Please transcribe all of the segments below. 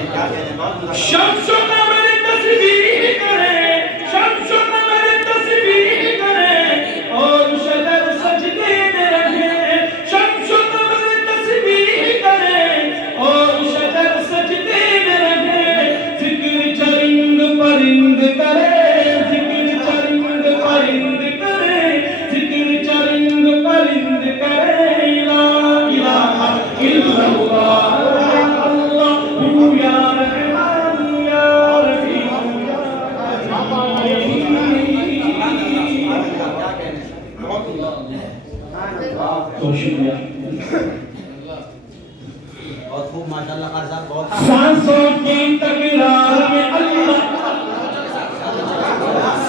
شمس و قمر تسبیح کریں، شمس و قمر تسبیح کریں اور شجر سجدے میں رہے، شمس و قمر تسبیح کریں اور شجر سجدے میں رہے، ذکر چرند پرند کرے، ذکر چرند پرند کرے، ذکر چرند پرند کرے، لا الہ الا اللہ بہت خوب ماشاءاللہ خان صاحب بہت سانسوں کی تکرار میں اللہ،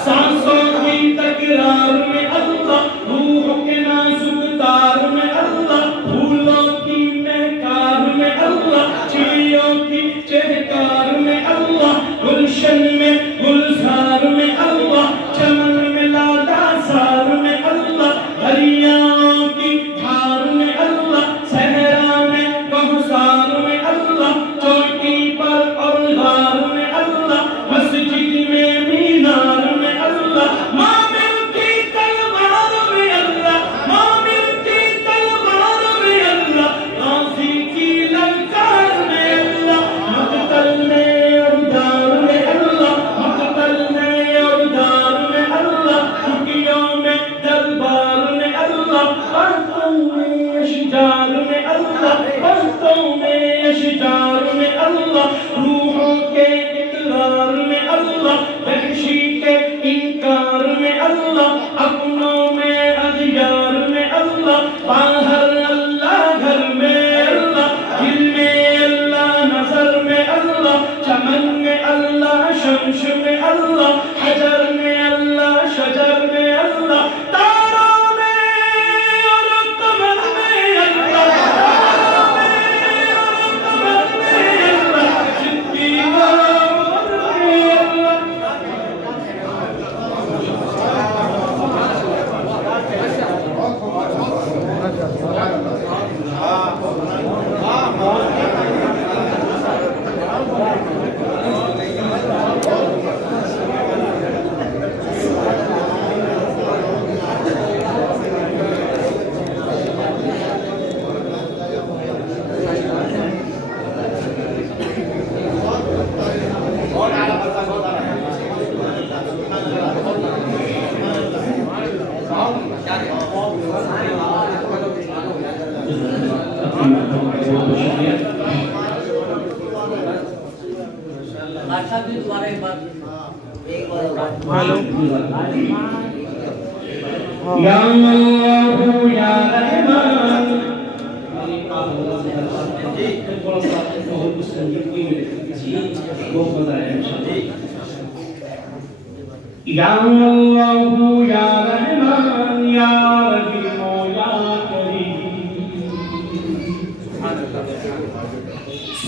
سانسوں کی تکرار میں اللہ، روح کے نازک تار میں اللہ، پھولوں کی مہکار میں اللہ، چڑیوں کی چہکار میں اللہ، گلشن میں گلزار میں اللہ، چمن میں لالا سار میں اللہ، دریاؤں کی دھار میں اللہ، صحرا میں کوثر میں اللہ، چوٹی پر اور غار میں اللہ، مسجد میں مینار میں اللہ، مومن کی تلوار میں اللہ، مومن کی تلوار میں اللہ، غازی کی للکار میں اللہ، مقتل میں اور دار میں اللہ، مقتل میں اور دار میں اللہ، ٹکیوں میں دربار میں اللہ، برتوں میں اشجار میں اللہ، برتوں میں اشجار میں اللہ، روحوں کے اقرار میں اللہ، وحشی کے انکار میں اللہ، اپنوں میں اغیار میں اللہ، باہر اللہ گھر میں اللہ، دل میں اللہ نظر میں اللہ، چمن میں اللہ شمش میں اللہ، حجر میں اللہ شجر میں اللہ، تاروں میں اور قمر میں اللہ، تاروں میں اور قمر میں اللہ، چٹکی اور میں اللہ۔ یا اللہ یا رحمان، یا اللہ یا رحمان یا رحیم یا کریم،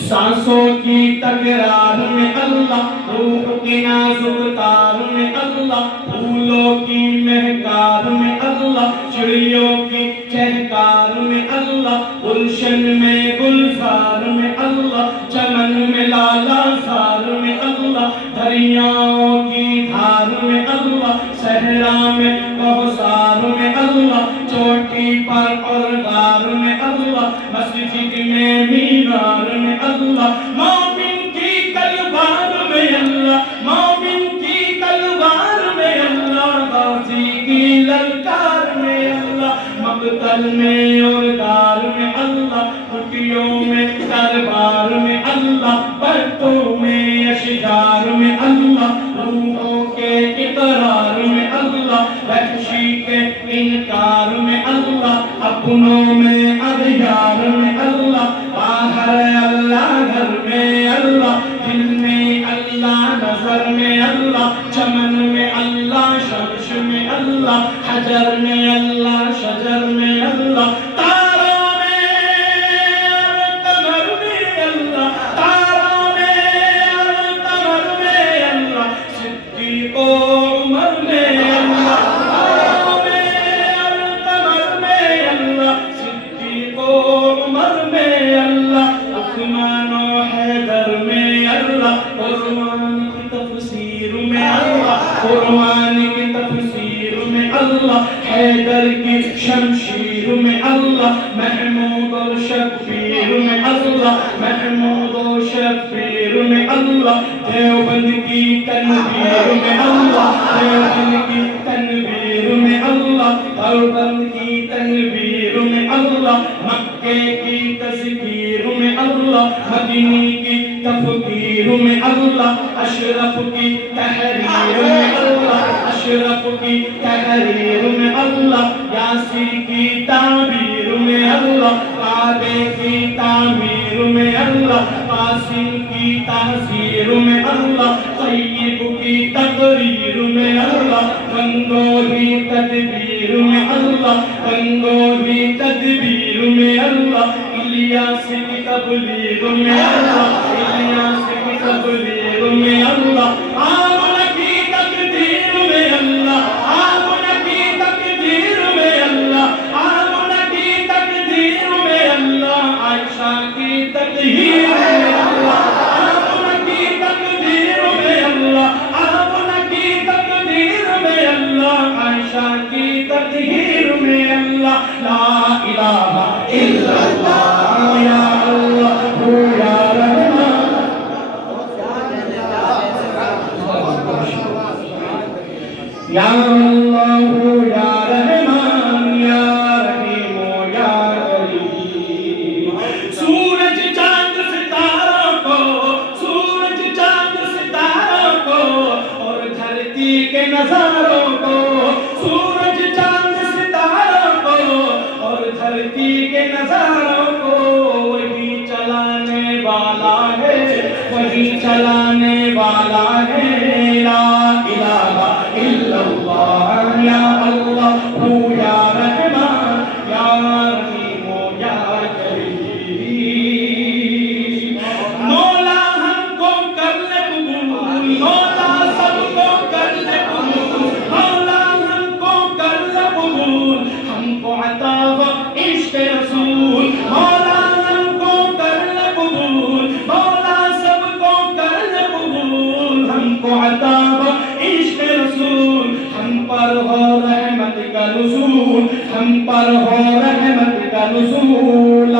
سانسوں کی تکرار میں اللہ، روح کے نازک تار میں اللہ، پھولوں کی مہکار میں اللہ، چڑیوں کی چہکار میں اللہ، گلشن میں گلزار میں اللہ، چمن میں لالا سار میں اللہ، دریاؤں کی دھار میں اللہ، صحرا میں کوثر میں اللہ، چوٹی پر اور غار میں اللہ، مسجد میں مینار میں اللہ، مومن کی تلوار میں اللہ، مومن کی تلوار میں اللہ، غازی کی للکار میں اللہ، مقتل میں اور دار میں اللہ، ٹکیوں میں دربار میں اللہ، برتوں میں اشجار میں اللہ، روحوں کے اقرار میں اللہ، وحشی کے انکار میں اللہ، اپنوں میں اغیار میں اللہ، باہر اللہ گھر میں اللہ، دل میں اللہ نظر میں اللہ، چمن میں اللہ شمش میں اللہ، حجر میں اللہ شجر میں اللہ، تاروں میں اور قمر میں اللہ، تاروں میں اور قمر میں اللہ، صدیق و عمر اللہ قرآن کی تفسیر میں اللہ قرآن کی تفسیر میں اللہ حیدر کی شمشیر میں اللہ محمود و شبیر میں اللہ محمود و شبیر میں اللہ دیوبند کی تنویر میں اللہ دیوبند کی تنویر میں اللہ دیوبند کی تنویر میں اللہ مکے کی تذکیر میں اللہ مدینی کی تفکیر میں اللہ اشرف کی تحریر میں اللہ اشرف کی تحریر میں اللہ یاسین کی تعبیر میں اللہ کعبے کی تعمیر میں اللہ قاسم کی تحذیر میں اللہ طیب کی تقریر میں اللہ گنگوہی تدبیر میں اللہ گنگوہی تدبیر میں اللہ الیاس کی تبلیغ میں اللہ الیاس کی تبلیغ میں اللہ آمنہ کی تقدیر میں اللہ آمنہ کی تقدیر میں اللہ آمنہ کی تقدیر میں اللہ عائشہ کی تطہیر میں اللہ آمنہ کی تقدیر میں اللہ آمنہ کی تقدیر میں اللہ عائشہ کی تطہیر میں اللہ لا الہ الا اللہ یا اللہ یا رحمان یا اللہ یا رحمان یا رحیم یا کریم سورج چاند ستاروں کو سورج چاند ستاروں کو اور دھرتی کے نظاروں کو سورج چاند ستاروں کو اور دھرتی کے نظاروں کو وہی چلانے والا ہے وہی چلانے والا ہے لا الہ الا اللہ یا اللہ یا رحمان یا رحیم یا کریم مولا ہم کو کر لے قبول مولا سب کو کر لے قبول مولا ہم کو کر لے قبول ہم کو عطا ہو عشق رسول مولا ہم کو کر لے قبول مولا سب کو کر لے قبول ہم کو عطا ہو عشق رسول ہم پر ہو رحمت کا نزول ہم پر ہو رحمت کا نزول